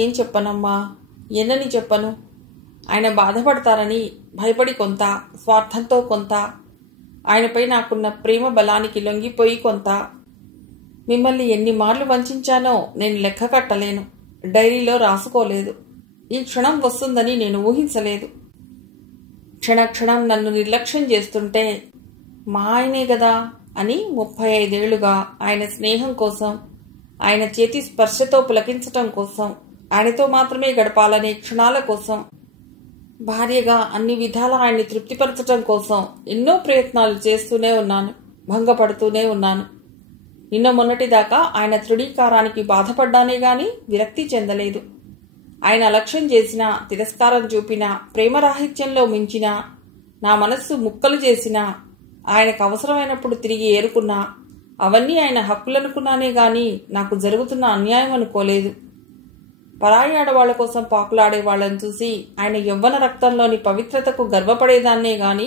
ఏం చెప్పనమ్మా, ఎన్నని చెప్పను. ఆయన బాధపడతారని భయపడి కొంత, స్వార్థంతో కొంత, ఆయనపై నాకున్న ప్రేమ బలానికి లొంగిపోయి కొంత. మిమ్మల్ని ఎన్ని మార్లు వంచానో నేను లెక్క కట్టలేను. డైరీలో రాసుకోలేదు. ఈ క్షణం వస్తుందని నేను ఊహించలేదు. క్షణక్షణం నన్ను నిర్లక్ష్యం చేస్తుంటే మా ఆయనే గదా అని 35 ఏళ్లుగా ఆయన స్నేహం కోసం, ఆయన చేతి స్పర్శతో పులకించటం కోసం, ఆయనతో మాత్రమే గడపాలనే క్షణాల కోసం, భార్యగా అన్ని విధాలా ఆయన్ని తృప్తిపరచటం కోసం ఎన్నో ప్రయత్నాలు చేస్తూనే ఉన్నాను, భంగపడుతూనే ఉన్నాను. నిన్న మొన్నటిదాకా ఆయన తృణీకారానికి బాధపడ్డానే గాని విరక్తి చెందలేదు. ఆయన అలక్ష్యం చేసినా, తిరస్కారం చూపినా, ప్రేమరాహిత్యంలో మించినా, నా మనస్సు ముక్కలు చేసినా, ఆయనకు అవసరమైనప్పుడు తిరిగి ఏరుకున్నా, అవన్నీ ఆయన హక్కులనుకున్నానే గాని నాకు జరుగుతున్న అన్యాయం అనుకోలేదు. పరాయి ఆడవాళ్ల కోసం పాకులాడే వాళ్లను చూసి ఆయన యవ్వన రక్తంలోని పవిత్రతకు గర్వపడేదాన్నే గాని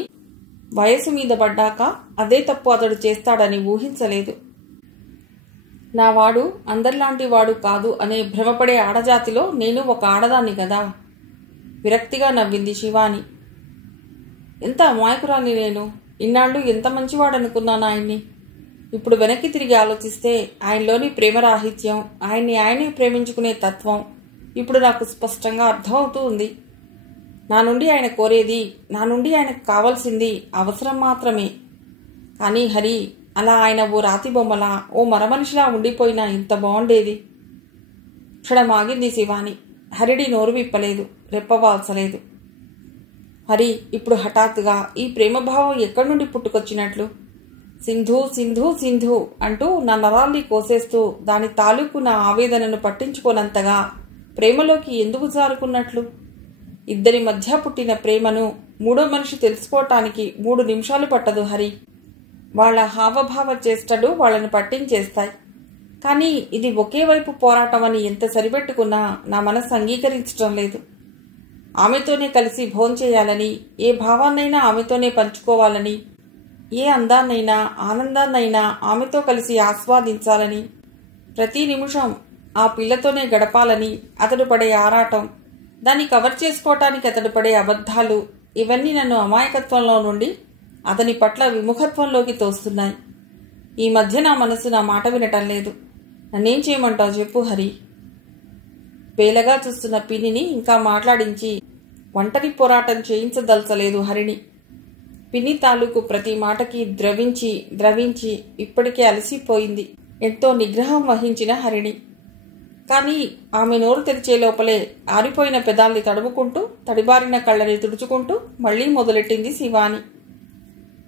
వయసు మీద పడ్డాక అదే తప్పు అతడు చేస్తాడని ఊహించలేదు. నావాడు అందరిలాంటి వాడు కాదు అనే భ్రమపడే ఆడజాతిలో నేను ఒక ఆడదాన్ని కదా. విరక్తిగా నవ్వింది శివాని. ఎంత అమాయకురాన్ని నేను. ఇన్నాళ్ళు ఎంత మంచివాడనుకున్నాను ఆయన్ని. ఇప్పుడు వెనక్కి తిరిగి ఆలోచిస్తే ఆయనలోని ప్రేమరాహిత్యం, ఆయన్ని ఆయనే ప్రేమించుకునే తత్వం ఇప్పుడు నాకు స్పష్టంగా అర్థమవుతూ ఉంది. నా నుండి ఆయన కోరేది, నా నుండి ఆయనకు కావాల్సింది అవసరం మాత్రమే. కానీ హరి అలా ఆయన ఓ రాతి బొమ్మలా, ఓ మరమనిషిలా ఉండిపోయినా ఇంత బాగుండేది. క్షణమాగింది శివాని. హరిడి నోరు విప్పలేదు, రెప్పవాల్చలేదు. హరి ఇప్పుడు హఠాత్తుగా ఈ ప్రేమభావం ఎక్కడి నుండి పుట్టుకొచ్చినట్లు? సింధు సింధు సింధు అంటూ నా నరాల్ని కోసేస్తూ దాని తాలూకు నా ఆవేదనను పట్టించుకోనంతగా ప్రేమలోకి ఎందుకు జారుకున్నట్లు? ఇద్దరి మధ్య పుట్టిన ప్రేమను మూడో మనిషి తెలుసుకోవటానికి 3 నిమిషాలు పట్టదు హరి. వాళ్ల హావభావ చేష్టలు వాళ్లను పట్టించేస్తాయి. కానీ ఇది ఒకే వైపు పోరాటం అని ఎంత సరిపెట్టుకున్నా నా మనసు అంగీకరించటం లేదు. ఆమెతోనే కలిసి భోంచేయాలని, ఏ భావాన్నైనా ఆమెతోనే పంచుకోవాలని, ఏ అందాన్నైనా ఆనందాన్నైనా ఆమెతో కలిసి ఆస్వాదించాలని, ప్రతి నిమిషం ఆ పిల్లతోనే గడపాలని అతడు పడే ఆరాటం, దాన్ని కవర్ చేసుకోవటానికి అతడు పడే అబద్ధాలు, ఇవన్నీ నన్ను అమాయకత్వంలో నుండి అతని పట్ల విముఖత్వంలోకి తోస్తున్నాయి. ఈ మధ్య నా మనసు నా మాట వినటం లేదు. నన్నేం చేయమంటావు చెప్పు హరి. పేలగా చూస్తున్న పిన్నిని ఇంకా మాట్లాడించి ఒంటరి పోరాటం చేయించదలచలేదు హరిణి. పిన్ని తాలూకు ప్రతి మాటకి ద్రవించి ద్రవించి ఇప్పటికే అలసిపోయింది ఎంతో నిగ్రహం వహించిన హరిణి. కానీ ఆమె నోరు తెరిచే లోపలే ఆరిపోయిన పెదాల్ని తడుముకుంటూ, తడిబారిన కళ్ళని తుడుచుకుంటూ మళ్లీ మొదలెట్టింది శివాని.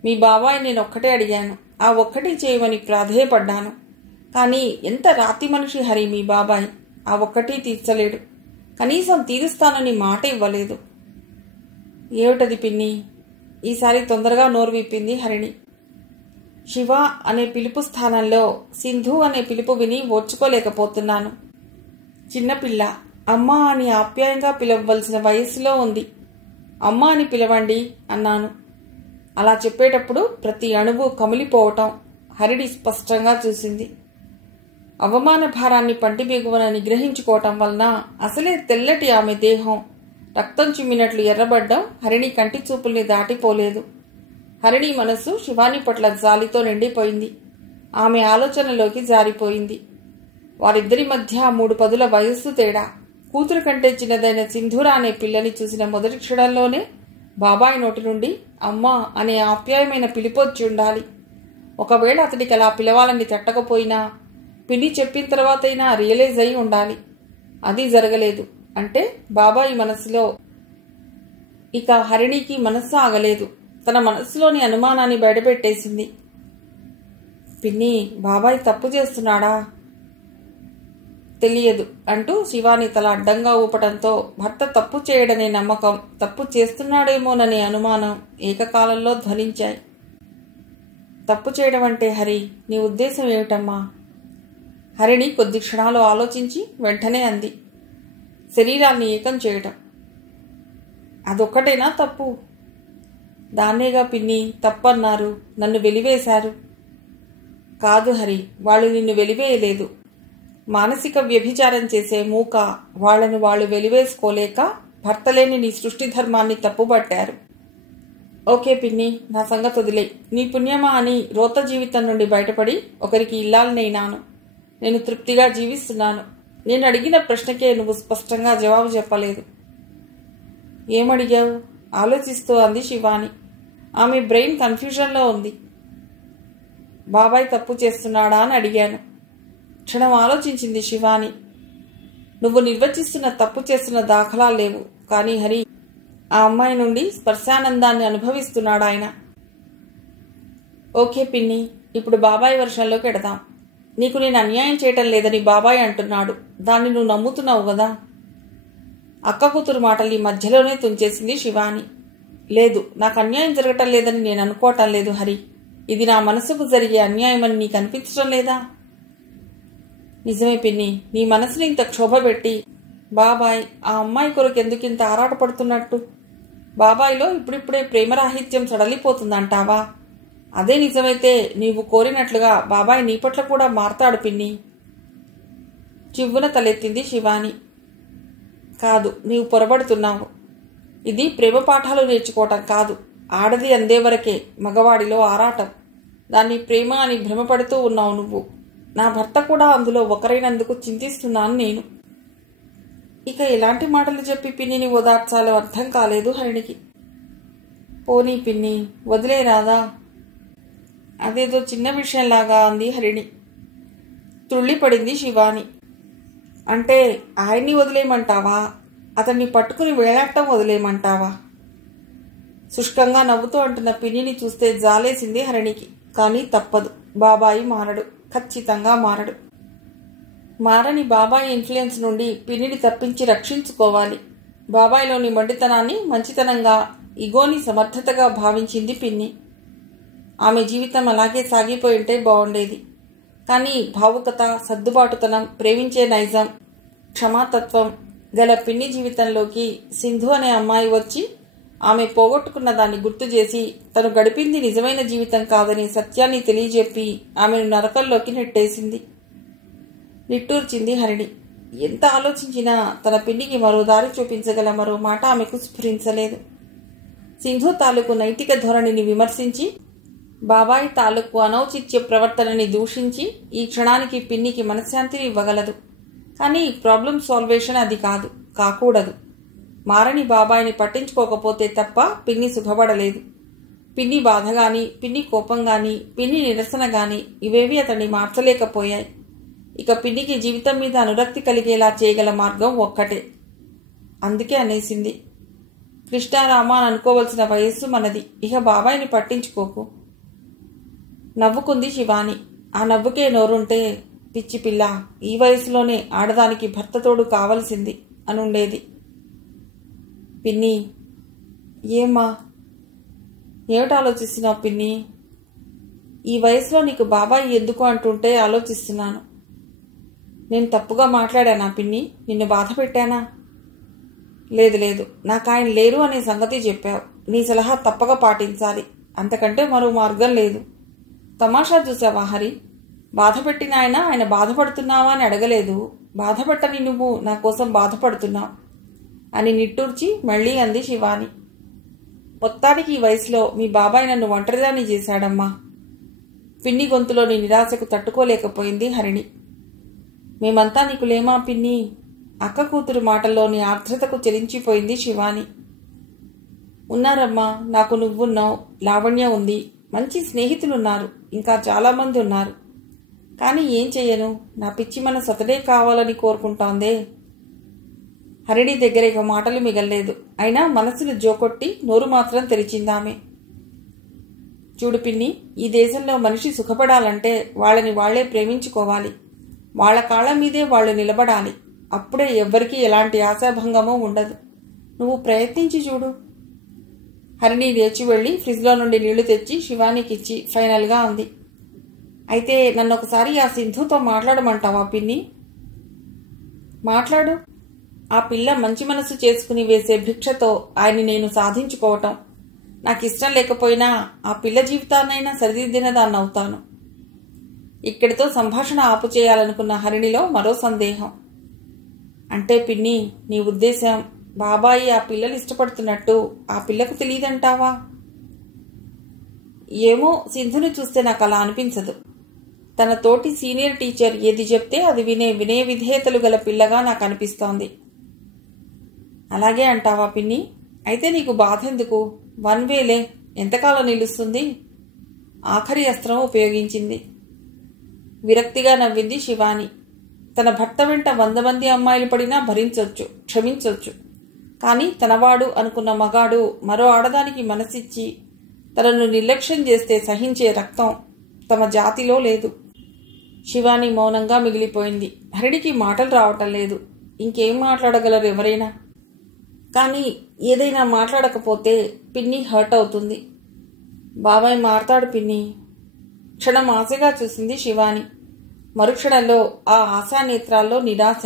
మీ బాబాయ్ నేనొక్కటే అడిగాను, ఆ ఒక్కటి చేయమని ప్రాధేయపడ్డాను. కానీ ఎంత రాతి మనిషి హరి మీ బాబాయ్. ఆ ఒక్కటి తీర్చలేడు. కనీసం తీరుస్తానని మాట ఇవ్వలేదు. ఏమిటది పిన్ని? ఈసారి తొందరగా నోరు విప్పింది హరిణి. శివ అనే పిలుపు స్థానంలో సింధు అనే పిలుపు విని ఓర్చుకోలేకపోతున్నాను. చిన్నపిల్ల, అమ్మా అని ఆప్యాయంగా పిలవవలసిన వయస్సులో ఉంది. అమ్మా అని పిలవండి అన్నాను. అలా చెప్పేటప్పుడు ప్రతి అణువు కమిలిపోవటం హరిణి స్పష్టంగా చూసింది. అవమాన భారాన్ని పంటి బిగువన నిగ్రహించుకోవటం వలన అసలే తెల్లటి ఆమె దేహం రక్తం చిమ్మినట్లు ఎర్రబడ్డం హరిణి కంటి చూపుల్ని దాటిపోలేదు. హరిణి మనస్సు శివాని పట్ల జాలితో నిండిపోయింది. ఆమె ఆలోచనలోకి జారిపోయింది. వారిద్దరి మధ్య 3 పదుల వయస్సు తేడా. కూతురు కంటే చిన్నదైన సింధూర అనే పిల్లని చూసిన మొదటి క్షణంలోనే బాబాయ్ నోటి నుండి అమ్మా అనే ఆప్యాయమైన పిలిపొచ్చి ఉండాలి. ఒకవేళ అతడికి అలా పిలవాలని తట్టకపోయినా పిన్ని చెప్పిన తర్వాతైనా రియలైజ్ అయి ఉండాలి. అది జరగలేదు. అంటే బాబాయి మనసులో ఇక హరిణికి మనస్సు ఆగలేదు. తన మనస్సులోని అనుమానాన్ని బయటపెట్టేసింది. పిన్ని, బాబాయ్ తప్పు చేస్తున్నాడా? తెలియదు అంటూ శివాని తల అడ్డంగా ఊపటంతో భర్త తప్పు చేయడనే నమ్మకం, తప్పు చేస్తున్నాడేమోననే అనుమానం ఏకకాలంలో ధ్వనించాయి. తప్పు చేయడం అంటే హరి, నీ ఉద్దేశం ఏమిటమ్మా? హరిణి కొద్ది క్షణాలు ఆలోచించి వెంటనే అంది. శరీరాన్ని ఏకం చేయటం. అదొక్కటేనా తప్పు? దాన్నేగా పిన్ని తప్పన్నారు. నన్ను వెలివేశారు. కాదు హరి, వాళ్ళు నిన్ను వెలివేయలేదు. మానసిక వ్యభిచారం చేసే మూక వాళ్లను వాళ్ళు వెలివేసుకోలేక భర్తలేని నీ సృష్టి ధర్మాన్ని తప్పుబట్టారు. ఓకే పిన్ని, నా సంగతి వదిలే. నీ పుణ్యమా అని రోత జీవితం నుండి బయటపడి ఒకరికి ఇల్లాలనైనాను. నేను తృప్తిగా జీవిస్తున్నాను. నేను అడిగిన ప్రశ్నకే నువ్వు స్పష్టంగా జవాబు చెప్పలేదు. ఏమడిగావు? ఆలోచిస్తూ అంది శివాని. ఆమె బ్రెయిన్ కన్ఫ్యూజన్లో ఉంది. బాబాయ్ తప్పు చేస్తున్నాడా అని అడిగాను. క్షణం ఆలోచించింది శివాని. నువ్వు నిర్వచిస్తున్న తప్పు చేస్తున్న దాఖలాలు లేవు, కానీ హరి ఆ అమ్మాయి నుండి స్పర్శానందాన్ని అనుభవిస్తున్నాడు ఆయన. ఓకే పిన్ని, ఇప్పుడు బాబాయ్ వర్షంలోకి ఎడదాం. నీకు నేను అన్యాయం చేయటం లేదని బాబాయ్ అంటున్నాడు. దాన్ని నువ్వు నమ్ముతున్నావు కదా? అక్క కూతురు మాటల్ని మధ్యలోనే తుంచేసింది శివాని. లేదు, నాకు అన్యాయం జరగటం లేదని నేను అనుకోవటం లేదు హరి. ఇది నా మనసుకు జరిగే అన్యాయమని నీకు అనిపించడం లేదా? నిజమే పిన్ని, నీ మనసుని ఇంత క్షోభ పెట్టి బాబాయ్ ఆ అమ్మాయి కొరకు ఎందుకింత ఆరాటపడుతున్నట్టు? బాబాయ్లో ఇప్పుడిప్పుడే ప్రేమరాహిత్యం సడలిపోతుందంటావా? అదే నిజమైతే నీవు కోరినట్లుగా బాబాయ్ నీ పట్ల కూడా మారతాడు పిన్ని. చివ్వున తలెత్తింది శివాని. కాదు, నీవు పొరబడుతున్నావు. ఇది ప్రేమ పాఠాలు నేర్చుకోవటం కాదు. ఆడది అందేవరకే మగవాడిలో ఆరాటం. దాన్ని ప్రేమ అని భ్రమపడుతూ ఉన్నావు నువ్వు. నా భర్త కూడా అందులో ఒకరైనందుకు చింతిస్తున్నాను నేను. ఇక ఎలాంటి మాటలు చెప్పి పిన్నిని ఓదార్చాలో అర్థం కాలేదు హరిణికి. పోనీ పిన్ని, వదిలేరాదా? అదేదో చిన్న విషయంలాగా అంది హరిణి. తుళ్ళిపడింది శివాని. అంటే ఆయన్ని వదిలేయమంటావా? అతన్ని పట్టుకుని వేలాడటం వదిలేయమంటావా? శుష్కంగా నవ్వుతూ అంటున్న పిన్నిని చూస్తే జాలేసింది హరిణికి. కానీ తప్పదు. బాబాయి మారడు, ఖచ్చితంగా మారడు. మారని బాబాయి ఇన్ఫ్లుయెన్స్ నుండి పిన్నిని తప్పించి రక్షించుకోవాలి. బాబాయిలోని మొండితనాన్ని మంచితనంగా, ఇగోని సమర్థతగా భావించింది పిన్ని. ఆమె జీవితం అలాగే సాగిపోయి ఉంటే బాగుండేది. కానీ భావుకత, సర్దుబాటుతనం, ప్రేమించే నైజం, క్షమాతత్వం గల పిన్ని జీవితంలోకి సింధు అనే అమ్మాయి వచ్చి ఆమె పోగొట్టుకున్న దాన్ని గుర్తు చేసి తను గడిపింది నిజమైన జీవితం కాదనే సత్యాన్ని తెలియజెప్పి ఆమెను నరకంలోకి నెట్టేసింది. నిట్టూర్చింది హరిణి. ఎంత ఆలోచించినా తన పిన్నికి మరో దారి చూపించగల మరో మాట ఆమెకు స్ఫురించలేదు. సింధు తాలూకు నైతిక ధోరణిని విమర్శించి, బాబాయి తాలూకు అనౌచిత్య ప్రవర్తనని దూషించి ఈ క్షణానికి పిన్నికి మనశ్శాంతిని ఇవ్వగలదు. కానీ ప్రాబ్లం సాల్వేషన్ అది కాదు, కాకూడదు. మారని బాబాయిని పట్టించుకోకపోతే తప్ప పిన్ని సుఖపడలేదు. పిన్ని బాధ గాని, పిన్ని కోపం గాని, పిన్ని నిరసన గాని ఇవేవి అతన్ని మార్చలేకపోయాయి. ఇక పిన్నికి జీవితం మీద అనురక్తి కలిగేలా చేయగల మార్గం ఒక్కటే. అందుకే అనేసింది, కృష్ణారామ అని అనుకోవలసిన వయస్సు మనది, ఇక బాబాయిని పట్టించుకోకు. నవ్వుకుంది శివాని. ఆ నవ్వుకే నోరుంటే, పిచ్చి పిల్ల, ఈ వయసులోనే ఆడదానికి భర్తతోడు కావలసింది అనుండేది. పిన్ని, ఏమ్మా? ఏమిటి ఆలోచిస్తున్నావు పిన్ని? ఈ వయసులో నీకు బాబాయి ఎందుకు అంటుంటే ఆలోచిస్తున్నాను. నేను తప్పుగా మాట్లాడానా పిన్ని? నిన్ను బాధ పెట్టానా? లేదు లేదు, నాకు ఆయన లేరు అనే సంగతి చెప్పావు. నీ సలహా తప్పక పాటించాలి, అంతకంటే మరో మార్గం లేదు. తమాషా చూసావా హరి? బాధ పెట్టిన ఆయన బాధపడుతున్నావా అని అడగలేదు. బాధపెట్టని నువ్వు నా కోసం బాధపడుతున్నావు అని నిట్టూర్చి మళ్లీ అంది శివాని. మొత్తానికి ఈ వయసులో మీ బాబాయ్ నన్ను ఒంటరిదాన్ని చేశాడమ్మా. పిన్ని గొంతులోని నిరాశకు తట్టుకోలేకపోయింది హరిణి. మేమంతా నీకు లేమా పిన్ని? అక్క కూతురు మాటల్లోని ఆర్ద్రతకు చెలించిపోయింది శివాని. ఉన్నారమ్మా, నాకు నువ్వున్నావు, లావణ్య ఉంది, మంచి స్నేహితులున్నారు, ఇంకా చాలామంది ఉన్నారు. కానీ ఏం చెయ్యను, నా పిచ్చి మనసు అతడే కావాలని కోరుకుంటోందే. హరిణి దగ్గర ఇక మాటలు మిగల్లేదు. అయినా మనసును జోకొట్టి నోరు మాత్రం తెరిచిందామె. చూడు పిన్ని, ఈ దేశంలో మనిషి సుఖపడాలంటే వాళ్ళని వాళ్లే ప్రేమించుకోవాలి. వాళ్ల కాళ్ల మీదే వాళ్ళు నిలబడాలి. అప్పుడే ఎవ్వరికీ ఎలాంటి ఆశాభంగమూ ఉండదు. నువ్వు ప్రయత్నించి చూడు. హరిణి లేచి వెళ్లి ఫ్రిడ్జ్లో నుండి నీళ్లు తెచ్చి శివానికిచ్చి ఫైనల్గా అంది, అయితే నన్ను ఒకసారి ఆ సింధుతో మాట్లాడమంటావా పిన్ని? మాట్లాడు. ఆ పిల్ల మంచి మనసు చేసుకుని వేసే భిక్షతో ఆయన్ని నేను సాధించుకోవటం నాకు ఇష్టం లేకపోయినా ఆ పిల్ల జీవితాన్నైనా సరిదిద్దిన దాన్నవుతాను. ఇక్కడితో సంభాషణ ఆపు చేయాలనుకున్న హరిణిలో మరో సందేహం. అంటే పిన్ని, నీ ఉద్దేశం బాబాయి ఆ పిల్లలు ఇష్టపడుతున్నట్టు ఆ పిల్లకు తెలియదంటావా? ఏమో, సింధుని చూస్తే నాకు అలా అనిపించదు. తన తోటి సీనియర్ టీచర్ ఏది చెప్తే అది వినే వినయ విధేయతలు గల పిల్లగా నాకు అనిపిస్తోంది. అలాగే అంటావా పిన్ని? అయితే నీకు బాధ ఎందుకు? 1 వేలే, ఎంతకాలం నిలుస్తుంది? ఆఖరి అస్త్రం ఉపయోగించింది. విరక్తిగా నవ్వింది శివాని. తన భర్త వెంట 100 మంది అమ్మాయిలు పడినా భరించొచ్చు, క్షమించొచ్చు. కానీ తనవాడు అనుకున్న మగాడు మరో ఆడదానికి మనసిచ్చి తనను నిర్లక్ష్యం చేస్తే సహించే రక్తం తమ జాతిలో లేదు. శివాని మౌనంగా మిగిలిపోయింది. హరిడికి మాటలు రావటం లేదు. ఇంకేం మాట్లాడగలరు ఎవరైనా? కానీ ఏదైనా మాట్లాడకపోతే పిన్ని హర్ట్ అవుతుంది. బాబాయ్ మారతాడు పిన్ని. క్షణం ఆశగా చూసింది శివాని. మరుక్షణంలో ఆ ఆశానేత్రాల్లో నిరాశ.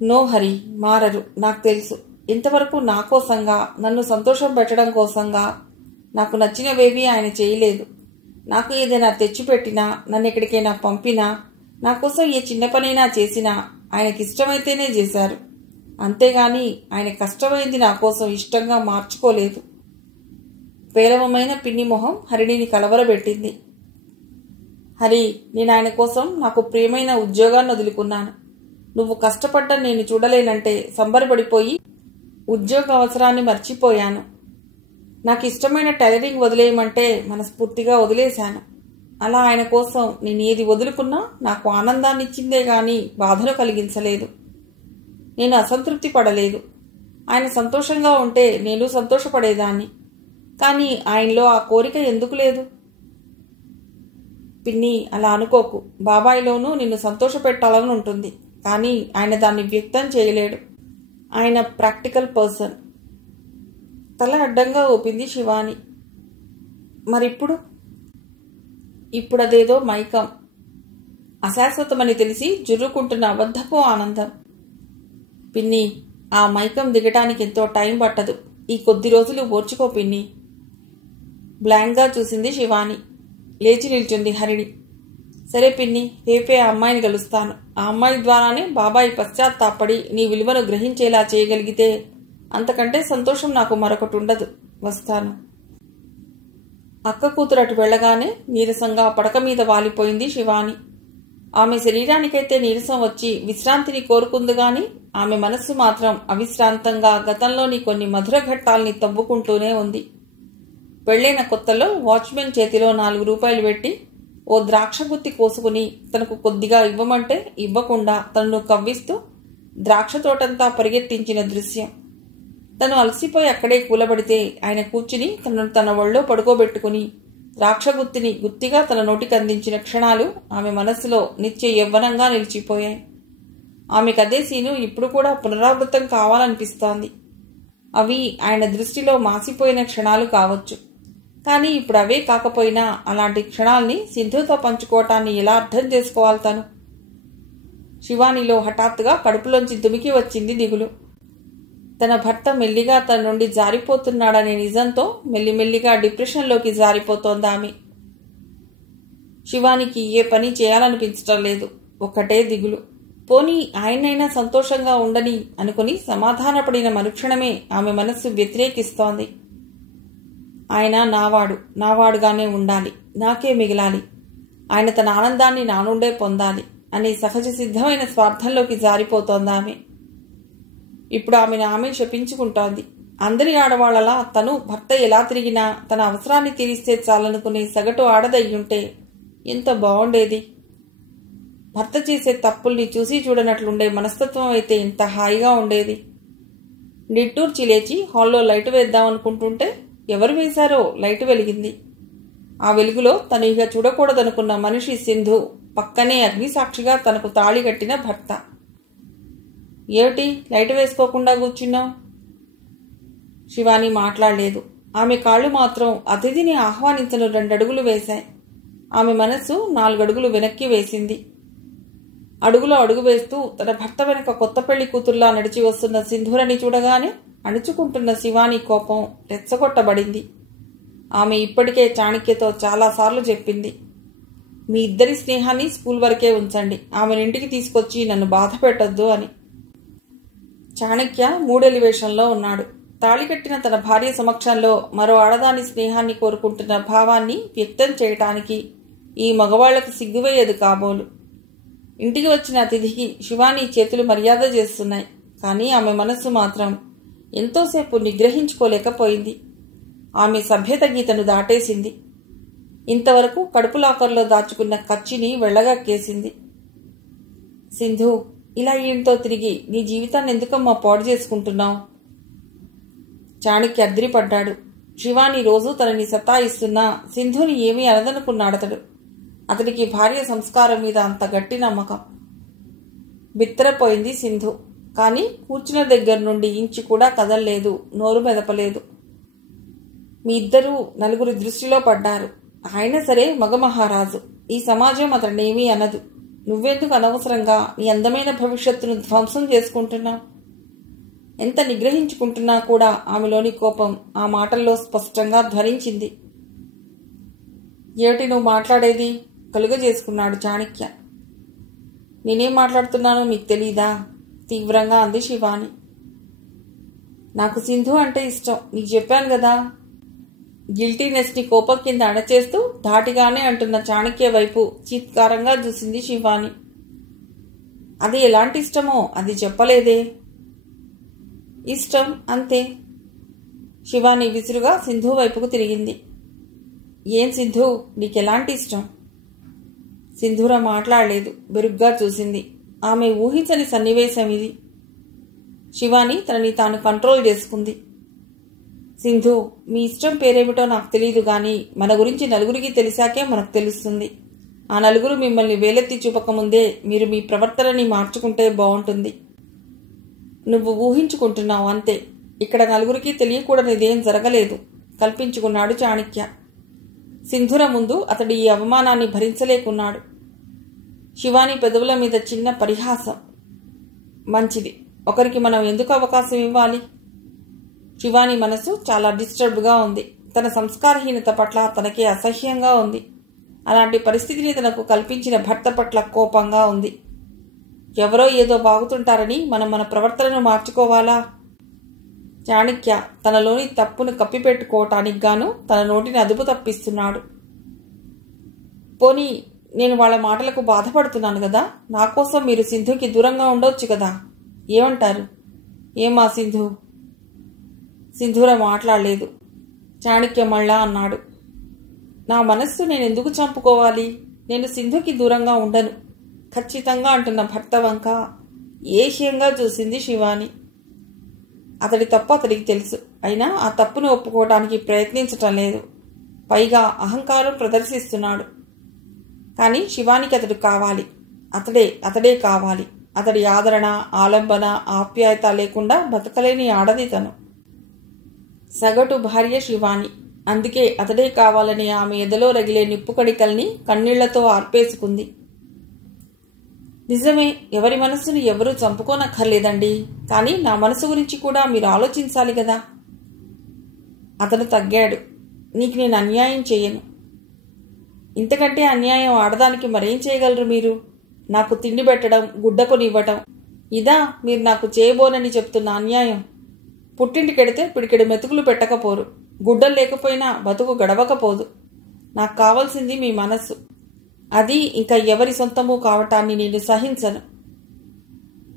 నో హరి, మారరు, నాకు తెలుసు. ఇంతవరకు నా కోసంగా, నన్ను సంతోషం పెట్టడం కోసంగా నాకు నచ్చినవేవీ ఆయన చేయలేదు. నాకు ఏదైనా తెచ్చిపెట్టినా, నన్ను ఎక్కడికైనా పంపినా, నా కోసం ఏ చిన్న పనైనా చేసినా ఆయనకిష్టమైతేనే చేశారు. అంతేగాని ఆయన కష్టమైంది నా కోసం ఇష్టంగా మార్చుకోలేదు. పేలవమైన పిన్ని మొహం హరిణిని కలవరబెట్టింది. హరి, నేను ఆయన కోసం నాకు ప్రియమైన ఉద్యోగాన్ని వదులుకున్నాను. నువ్వు కష్టపడ్డం నేను చూడలేనంటే సంబరపడిపోయి ఉద్యోగ అవసరాన్ని మర్చిపోయాను. నాకు ఇష్టమైన టైలరింగ్ వదిలేయమంటే మనస్ఫూర్తిగా వదిలేశాను. అలా ఆయన కోసం నేను ఏది వదులుకున్నా నాకు ఆనందాన్ని ఇచ్చిందే గాని బాధను కలిగించలేదు. నేను అసంతృప్తి పడలేదు. ఆయన సంతోషంగా ఉంటే నేను సంతోషపడేదాన్ని. కానీ ఆయనలో ఆ కోరిక ఎందుకు లేదు? పిన్ని, అలా అనుకోకు. బాబాయిలోనూ నిన్ను సంతోషపెట్టాలని ఉంటుంది. కానీ ఆయన దాన్ని వ్యక్తం చేయలేడు. ఆయన ప్రాక్టికల్ పర్సన్. తల అడ్డంగా ఊపింది శివాని. మరిప్పుడు? ఇప్పుడదేదో మైకం. అశాశ్వతమని తెలిసి జుర్రుకుంటున్న అబద్ధపు ఆనందం. పిన్ని, ఆ మైకం దిగటానికి ఎంతో టైం పట్టదు. ఈ కొద్ది రోజులు ఓర్చుకో పిన్ని. బ్లాంక్గా చూసింది శివాని. లేచి నిల్చుంది హరిణి. సరే పిన్ని, రేపే ఆ అమ్మాయిని కలుస్తాను. ఆ అమ్మాయి ద్వారానే బాబాయి పశ్చాత్తాపడి నీ విలువను గ్రహించేలా చేయగలిగితే అంతకంటే సంతోషం నాకు మరొకటి ఉండదు. వస్తాను. అక్క కూతురు అటు వెళ్లగానే నీరసంగా పడక మీద వాలిపోయింది శివాని. ఆమె శరీరానికైతే నీరసం వచ్చి విశ్రాంతిని కోరుకుంది గాని ఆమె మనస్సు మాత్రం అవిశ్రాంతంగా గతంలోని కొన్ని మధుర ఘట్టాల్ని తవ్వుకుంటూనే ఉంది. పెళ్లైన కొత్తలో వాచ్మెన్ చేతిలో 4 రూపాయలు పెట్టి ఓ ద్రాక్ష గుత్తి కోసుకుని తనకు కొద్దిగా ఇవ్వమంటే ఇవ్వకుండా తనను కవ్విస్తూ ద్రాక్ష తోటంతా పరిగెత్తించిన దృశ్యం. తను అలసిపోయి అక్కడే కూలబడితే ఆయన కూర్చుని తనను తన ఒళ్ళో పడుకోబెట్టుకుని ద్రాక్షగుత్తిని గుత్తిగా తన నోటికి అందించిన క్షణాలు ఆమె మనస్సులో నిత్య యవ్వనంగా నిలిచిపోయాయి. ఆమెకదే సీను ఇప్పుడు కూడా పునరావృతం కావాలనిపిస్తోంది. అవి ఆయన దృష్టిలో మాసిపోయిన క్షణాలు కావచ్చు. కానీ ఇప్పుడు అవే కాకపోయినా అలాంటి క్షణాల్ని సింధుతో పంచుకోవటాన్ని ఎలా అర్థం చేసుకోవాలి తను? శివానిలో హఠాత్తుగా కడుపులోంచి దుమికి వచ్చింది దిగులు. తన భర్త మెల్లిగా తన నుండి జారిపోతున్నాడనే నిజంతో మెల్లిమెల్లిగా డిప్రెషన్లోకి జారిపోతోందామె. శివానికి ఏ పని చేయాలనిపించటం లేదు. ఒక్కటే దిగులు. పోనీ ఆయనైనా సంతోషంగా ఉండని అనుకుని సమాధానపడిన మరుక్షణమే ఆమె మనస్సు వ్యతిరేకిస్తోంది. ఆయన నావాడుగానే ఉండాలి, నాకే మిగిలాలి, ఆయన తన ఆనందాన్ని నా నుండే పొందాలి అనే సహజ సిద్ధమైన స్వార్థంలోకి జారిపోతోందామె. ఇప్పుడు ఆమె శపించుకుంటోంది. అందరి ఆడవాళ్లలా తను భర్త ఎలా తిరిగినా తన అవసరాన్ని తీరిస్తే చాలనుకునే సగటు ఆడదయ్యుంటే ఎంత బాగుండేది. భర్త చేసే తప్పుల్ని చూసి చూడనట్లుండే మనస్తత్వం అయితే ఎంత హాయిగా ఉండేది. నిట్టూర్చి లేచి హాల్లో లైటు వేద్దామనుకుంటుంటే ఎవరు వేశారో లైటు వెలిగింది. ఆ వెలుగులో తను ఇక చూడకూడదనుకున్న మనిషి సింధు పక్కనే అగ్నిసాక్షిగా తనకు తాళి కట్టిన భర్త. ఏమిటి లైటు వేసుకోకుండా కూర్చున్నావు? శివాని మాట్లాడలేదు. ఆమె కాళ్ళు మాత్రం అతిథిని ఆహ్వానించను 2 అడుగులు వేశాయి. ఆమె మనస్సు 4 అడుగులు వెనక్కి వేసింది. అడుగులో అడుగు వేస్తూ తన భర్త వెనక కొత్త పెళ్లి కూతుర్లా నడిచి వస్తున్న సింధూరని చూడగానే అణుచుకుంటున్న శివాని కోపం రెచ్చగొట్టబడింది. ఆమె ఇప్పటికే చాణక్యతో చాలాసార్లు చెప్పింది, మీ ఇద్దరి స్నేహాన్ని స్కూల్ వరకే ఉంచండి, ఆమెను ఇంటికి తీసుకొచ్చి నన్ను బాధ పెట్టొద్దు అని. చాణక్య మూడెలివేషన్లో ఉన్నాడు. తాళికట్టిన తన భార్య సమక్షంలో మరో ఆడదాని స్నేహాన్ని కోరుకుంటున్న భావాన్ని వ్యక్తం చేయటానికి ఈ మగవాళ్లకు సిగ్గువేయదు కాబోలు. ఇంటికి వచ్చిన అతిథికి శివాని చేతులు మర్యాద చేస్తున్నాయి, కానీ ఆమె మనస్సు మాత్రం ఎంతోసేపు నిగ్రహించుకోలేకపోయింది. ఆమె సభ్యత గీతను దాటేసింది. ఇంతవరకు కడుపు లాకర్లో దాచుకున్న కచ్చిని వెళ్ళగక్కేసింది. సింధు, ఇలా ఈయంతో తిరిగి నీ జీవితాన్ని ఎందుకమ్మా పాడు చేసుకుంటున్నావు? చాణక్య అద్రిపడ్డాడు. శివాని రోజు తనని సతాయిస్తున్నా సింధుని ఏమీ అనదనుకున్నాడతడు. అతడికి భార్య సంస్కారం మీద అంత గట్టి నమ్మకం. బిత్తరపోయింది సింధు. కానీ కూర్చున్న దగ్గర నుండి ఇంచు కూడా కదల్లేదు, నోరు మెదపలేదు. మీ ఇద్దరూ నలుగురి దృష్టిలో పడ్డారు. అయినా సరే మగమహారాజు, ఈ సమాజం అతడినేమీ అనదు. నువ్వెందుకు అనవసరంగా నీ అందమైన భవిష్యత్తును ధ్వంసం చేసుకుంటున్నావు? ఎంత నిగ్రహించుకుంటున్నా కూడా ఆమెలోని కోపం ఆ మాటల్లో స్పష్టంగా ధ్వనించింది. ఏమిటి నువ్వు మాట్లాడేది? కలుగజేసుకున్నాడు చాణక్య. నేనేం మాట్లాడుతున్నానో మీకు తెలీదా? తీవ్రంగా అంది శివాని. నాకు సింధు అంటే ఇష్టం, నీకు చెప్పాను కదా. గిల్టీనెస్ ని కోపం కింద అణచేస్తూ ధాటిగానే అంటున్న చాణక్య వైపు చీత్కారంగా చూసింది శివాని. అది ఎలాంటి ఇష్టమో అది చెప్పలేదే. ఇష్టం అంతే. శివాని విసురుగా సింధు వైపుకు తిరిగింది. ఏం సింధు, నీకెలాంటి ఇష్టం? సింధూర మాట్లాడలేదు, బెరుగ్గా చూసింది. ఆమె ఊహించని సన్నివేశం ఇది. శివాని తనని తాను కంట్రోల్ చేసుకుంది. సింధు, మీ ఇష్టం పేరేమిటో నాకు తెలియదు, కానీ మన గురించి నలుగురికి తెలిసాకే మనకు తెలుస్తుంది. ఆ నలుగురు మిమ్మల్ని వేలెత్తి చూపకముందే మీరు మీ ప్రవర్తనని మార్చుకుంటే బాగుంటుంది. నువ్వు ఊహించుకుంటున్నావు అంతే. ఇక్కడ నలుగురికి తెలియకూడనిదేం జరగలేదు, కల్పించుకున్నాడు చాణక్య. సింధుర ముందు అతడి ఈ అవమానాన్ని భరించలేకున్నాడు. శివాని పెదవుల మీద చిన్న పరిహాసం. మంచిది, ఒకరికి మనం ఎందుకు అవకాశం ఇవ్వాలి? శివాని మనసు చాలా డిస్టర్బ్డ్గా ఉంది. తన సంస్కారహీనత పట్ల తనకే అసహ్యంగా ఉంది. అలాంటి పరిస్థితిని తనకు కల్పించిన భర్త పట్ల కోపంగా ఉంది. ఎవరో ఏదో బాగుతుంటారని మనం మన ప్రవర్తనను మార్చుకోవాలా? చాణక్య తనలోని తప్పును కప్పిపెట్టుకోవటానికి గాను తన నోటిని అదుపు తప్పిస్తున్నాడు. పోనీ నేను వాళ్ళ మాటలకు బాధపడుతున్నాను కదా, నా కోసం మీరు సింధుకి దూరంగా ఉండొచ్చు కదా, ఏమంటారు? ఏమా సింధు? సింధూర మాట్లాడలేదు. చాణక్య మళ్ళా అన్నాడు. నా మనస్సు నేనెందుకు చంపుకోవాలి? నేను సింధుకి దూరంగా ఉండను, ఖచ్చితంగా అంటున్న భర్త వంక ఏషియంగా చూసింది శివాని. అతడి తప్పు అతడికి తెలుసు, అయినా ఆ తప్పును ఒప్పుకోవడానికి ప్రయత్నించటం లేదు. పైగా అహంకారం ప్రదర్శిస్తున్నాడు. కానీ శివానికి అతడు కావాలి, అతడే కావాలి. అతడి ఆదరణ, ఆలంబన, ఆప్యాయత లేకుండా బతకలేని ఆడది తను. సగటు భార్య శివాని. అందుకే అతడే కావాలని ఆమె ఎదలో రగిలే నిప్పు కణికల్ని కన్నీళ్లతో ఆర్పేసుకుంది. నిజమే, ఎవరి మనస్సును ఎవరూ చంపుకోనక్కర్లేదండి, కానీ నా మనసు గురించి కూడా మీరు ఆలోచించాలి కదా. అతను తగ్గాడు. నీకు నేను అన్యాయం చేయను. ఇంతకంటే అన్యాయం ఆడదానికి మరేం చేయగలరు మీరు? నాకు తిండి పెట్టడం, గుడ్డ కొనివ్వటం, ఇదా మీరు నాకు చేయబోనని చెప్తున్న అన్యాయం? పుట్టింటికెడితే పిడికెడు మెతుకులు పెట్టకపోరు, గుడ్డలు లేకపోయినా బతుకు గడవకపోదు. నాకు కావాల్సింది మీ మనస్సు. అది ఇంకా ఎవరి సొంతము కావటాన్ని నేను సహించను.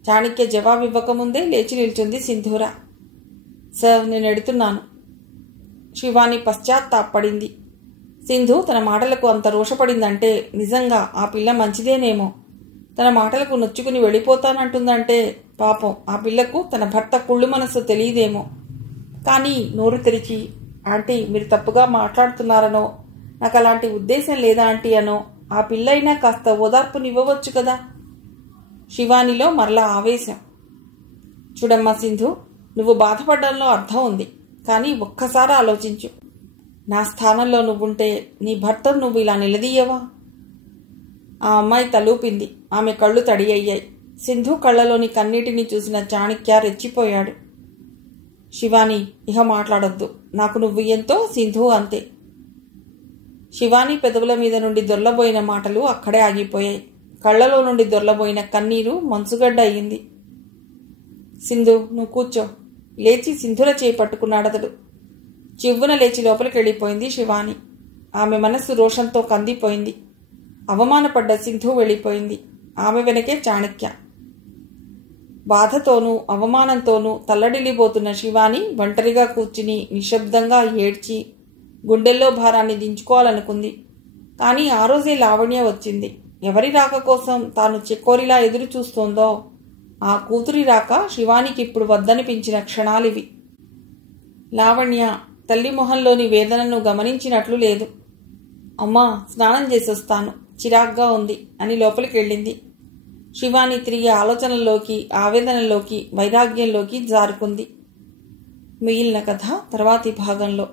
చాణక్య జవాబివ్వకముందే లేచి నిల్చుంది సింధూర. సార్, నేను ఎడుతున్నాను. శివాని పశ్చాత్తాపడింది. సింధు తన మాటలకు అంత రోషపడిందంటే నిజంగా ఆ పిల్ల మంచిదేనేమో. తన మాటలకు నొచ్చుకుని వెళ్ళిపోతానంటుందంటే పాపం ఆ పిల్లకు తన భర్త కుళ్ళు మనస్సు తెలియదేమో. కానీ నోరు తెరిచి, ఆంటీ మీరు తప్పుగా మాట్లాడుతున్నారనో, నాకు అలాంటి ఉద్దేశం లేదా ఆంటీ అనో ఆ పిల్లైనా కాస్త ఓదార్పునివ్వవచ్చు కదా. శివానిలో మరలా ఆవేశం. చూడమ్మా సింధు, నువ్వు బాధపడడంలో అర్థం ఉంది, కానీ ఒక్కసారి ఆలోచించు. నా స్థానంలో నువ్వుంటే నీ భర్తను నువ్వు ఇలా నిలదీయవా? ఆ అమ్మాయి తలూపింది. ఆమె కళ్ళు తడి అయ్యాయి. సింధు కళ్ళలోని కన్నీటిని చూసిన చాణక్య రెచ్చిపోయాడు. శివాని, ఇహ మాట్లాడొద్దు. నాకు నువ్వు ఎంతో, సింధు అంతే. శివాని పెదవుల మీద నుండి దొర్లబోయిన మాటలు అక్కడే ఆగిపోయాయి. కళ్ళలో నుండి దొర్లబోయిన కన్నీరు మంచుగడ్డ అయ్యింది. సింధు, నువ్వు కూర్చో. లేచి సింధుల చేయి పట్టుకున్నాడతడు. చివ్వున లేచి లోపలికి వెళ్ళిపోయింది శివాని. ఆమె మనస్సు రోషంతో కందిపోయింది. అవమానపడ్డ సింధు వెళ్ళిపోయింది. ఆమె వెనకే చాణక్య. బాధతోనూ అవమానంతోనూ తల్లడిల్లిపోతున్న శివాని ఒంటరిగా కూర్చుని నిశ్శబ్దంగా ఏడ్చి గుండెల్లో భారాన్ని దించుకోవాలనుకుంది. కానీ ఆ రోజే లావణ్య వచ్చింది. ఎవరి రాక కోసం తాను చెక్కోరిలా ఎదురు చూస్తోందో ఆ కూతురి రాక శివానికి ఇప్పుడు వద్దనిపించిన క్షణాలివి. లావణ్య తల్లి మొహంలోని వేదనను గమనించినట్లు లేదు. అమ్మా, స్నానం చేసొస్తాను, చిరాగ్గా ఉంది అని లోపలికి వెళ్ళింది. శివాని తిరిగి ఆలోచనల్లోకి, ఆవేదనలోకి, వైరాగ్యంలోకి జారుకుంది. మిగిలిన కథ తర్వాతి భాగంలో.